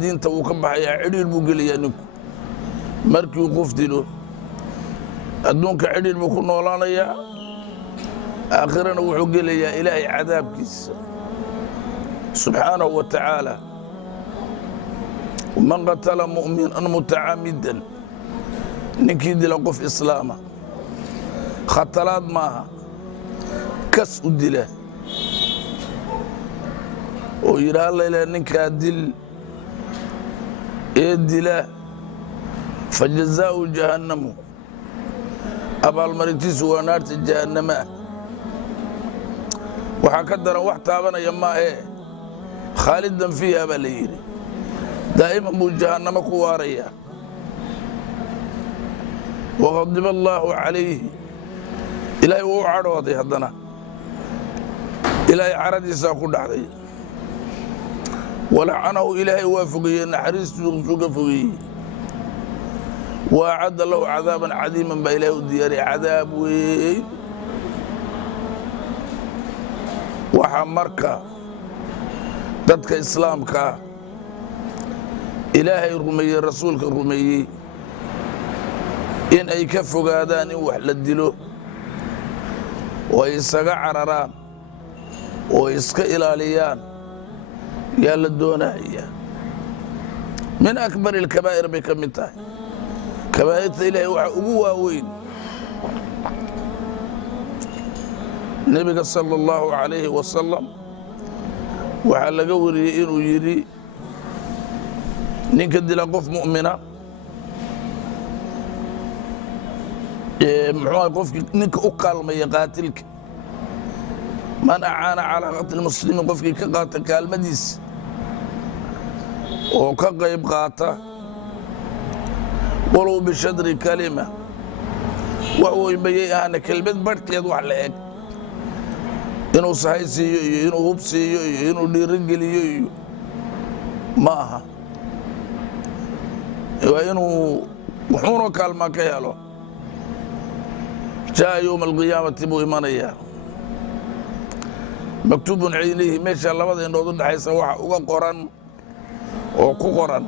diinta uu ka baxayaa cidhiir buu gelayaa ninku markii uu qof dilo adduunka cidhiir buu ku noolaanayaa aakhirana wuxuu gelayaa ilaahay cadaabkiisa subxaanahu wa tacaala man qatala mu'minan mutacamidan ninkii dila qof islaama khatalaad maaha kas u dila oo yidhaha layla ninkaa dil ee dila fajazaa'u jahannamu abaalmarintiisu waa naarta jahannama waxaa ka daran wax taabanaya maahee khaalidan fiiha baa la yidhi daa'iman buu jahannamo ku waarayaa waqadiba allaahu calayhi ilaahay wuu u cadhooday haddana ilaahay caradiisaa ku dhacday walacanahu ilaahay waa fogeeyey naxariistiisuu ka fogeeyey wa acadda lahu cadaaban cadiiman baa ilaahay u diyaariyay cadaab weyn waxaa marka dadka islaamka ah ilaahay rumeeyey rasuulka rumeeyey in ay ka fogaadaan in wax la dilo oo ay isaga cararaan oo iska ilaaliyaan yaa la doonaya min akbar alkabaa'ir bay ka mid tahay kabaa'irta ilaahay waxa ugu waaweyn nebiga sala allahu calayhi wasalam waxaa laga wariyey inuu yidhi ninka dila qof mu'mina muxuu qofkii ninka u kaalmaya qaatilka man acaana calaa qatli muslimiin qofkii ka qaata kaalmadiisa oo ka qayb qaata walow bishadri kalima wax weynbayay ahaana kelmad barhkeed wax la eg inuu sahay siiyo iyo inuu hub siiyo iyo inuu dhiirogeliyo iyo ma aha waa inuu wuxuuna kaalmaa ka helo jaa yowma alqiyaamati buu imanayaa maktuubun caynayhi meesha labada indhood u dhaxaysa waxa uga qoran oo ku qoran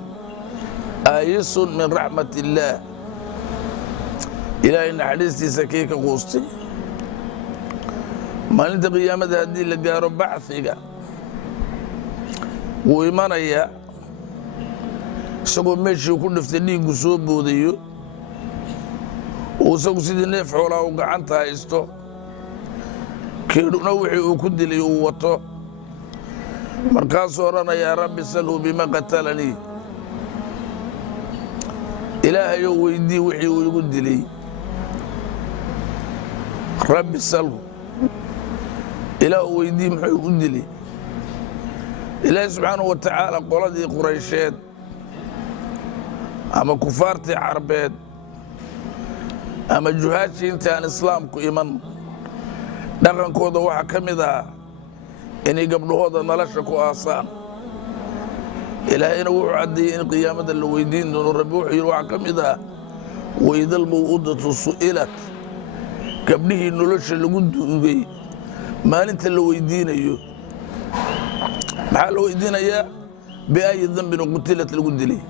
aayisun min raxmat illaah ilaahay naxariistiisa kii ka quustay maalinta qiyaamada haddii la gaaro bacfiga wuu imanayaa isagoo meeshii ku dhiftay dhiiggu soo boodayo uu isagu sidii neef xoolaa uu gacanta haysto keedhuna wixii uu ku dilay uu wato markaasuu odhanayaa rabbi salhu bima qatalanii ilaahayow weydii wixii uu igu dilay rabbi salhu ilaahu weydii muxuu igu dilay ilaahay subxaanahu wa tacaala qoladii quraysheed ama kufaartii carbeed ama juhaashii intii aan islaamku iman dhaqankooda waxaa ka mid ah inay gabdhahooda nolosha ku aasaan ilaahayna wuxuu caddeeyey in qiyaamada la weydiin doono rabbi wuxuu yidhi waxaa ka mid ah waydal maw'udatu su'ilat gabdhihii nolosha lagu duugay maalinta la weydiinayo maxaa la weydiinayaa biayi dambin qutilat lagu dilay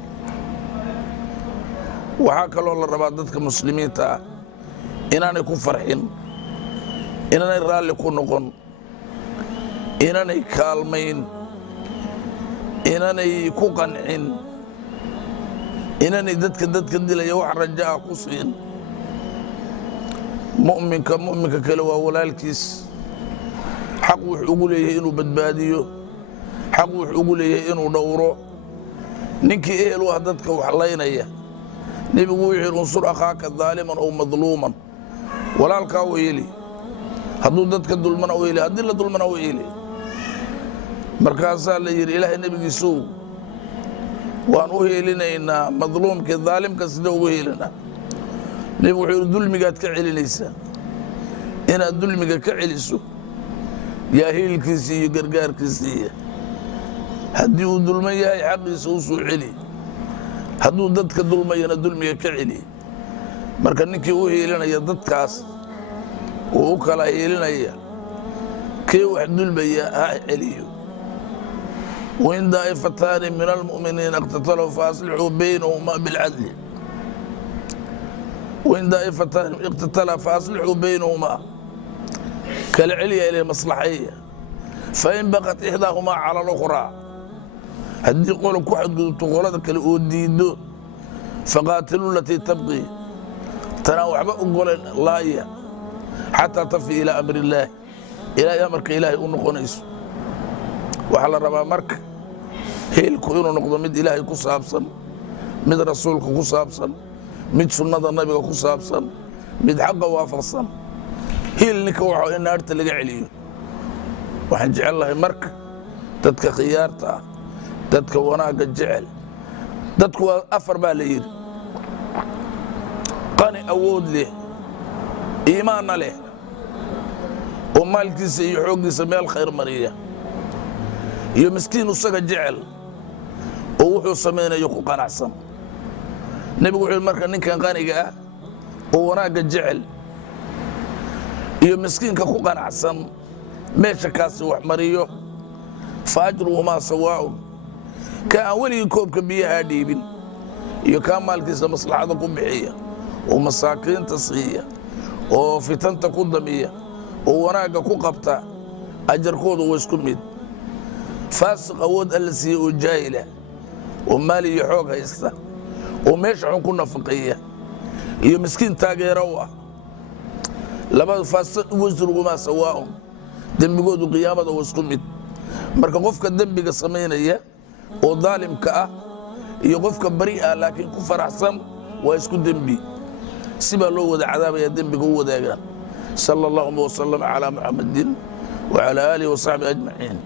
waxaa kaloo la rabaa dadka muslimiinta ah inaanay ku farxin inaanay raalli ku noqon inaanay kaalmayn inaanay ku qancin inaanay dadka dilaya wax rajaa ku siin mu'minka kale waa walaalkiis xaq wuxuu ugu leeyahay inuu badbaadiyo xaq wuxuu ugu leeyahay inuu dhowro ninkii ehel u ah dadka wax laynaya nebigu wuxuu yidhi unsur akhaaka daaliman ow madluuman walaalkaa u heli hadduu dadka dulmana u heli haddii la dulmana u heli markaasaa la yidhi ilaahay nebigiisow waan u helinaynaa madluumkii daalimka sida ugu helinaa nebigu wuxuu yidhi dulmigaad ka celinaysaa inaad dulmiga ka celiso yaa hiilkiisii iyo gargaarkiisiiya haddii uu dulman yahay xaqiisa u soo celi hadduu dadka dulmayana dulmiga ka celi marka ninkii u heelinaya dadkaas uu u kala heelinaya kii wax dulmaya ha celiyo وإن دائفتان من المؤمنين اقتتلوا فأصلحوا بينهما بالعدل وإن دائفتان اقتتلا فأصلحوا بينهما كالعليا إلى مصلحية فإن بقت إحداهما على الأخرى هدي قولك واحد قلت قولتك الأوديدو فقاتلوا التي تبغي تناوح بقول الله إياه حتى تفي إلى أمر الله إلى أمرك إلهي ونقونيس وحال الربا مرك هيلكو إنو نقضى مد إلهي كسابسا مد رسولك كسابسا مد سنة النبي كسابسا مد حق وافقسا هيل نكوحو إن أرت لقى عليه وحن جعل الله مرك تدك خيارتا تدك وناك الجعل تدك أفر بالير قاني أود له إيمان له ومالكيس يحوق سمي الخير مرية يا مسكين وسق الجعل ووحو سمينا يقو قناعسن نبي وحو المركة نين كان قاني ووناق الجعل يا مسكين كقو قناعسن ماشا كاسي وحمريو فاجرهما سواء كان ولي كوب كبيها ديبين يا كان مالكيس مصلحة قبحية ومساكين تصغية وفتن تكون دمية ووناق كو قبطة أجر كود ويسكميد فاسق أود السي وجاهلة ومالي يحوق هيستا وميش كنا فقية يا مسكين تاقي روح لما فاسق وزر وما سواهم دنبي قودوا قيامة ويسكميد مركا قفك الدنبي قصمين إياه وظالم كأه يقفك بريئة لكن كفر أحسن ويسكن دنبي سيبا له وذا عذاب يا دنبي قوة داقنا صلى الله وسلم على محمد وعلى آله وصحبه أجمعين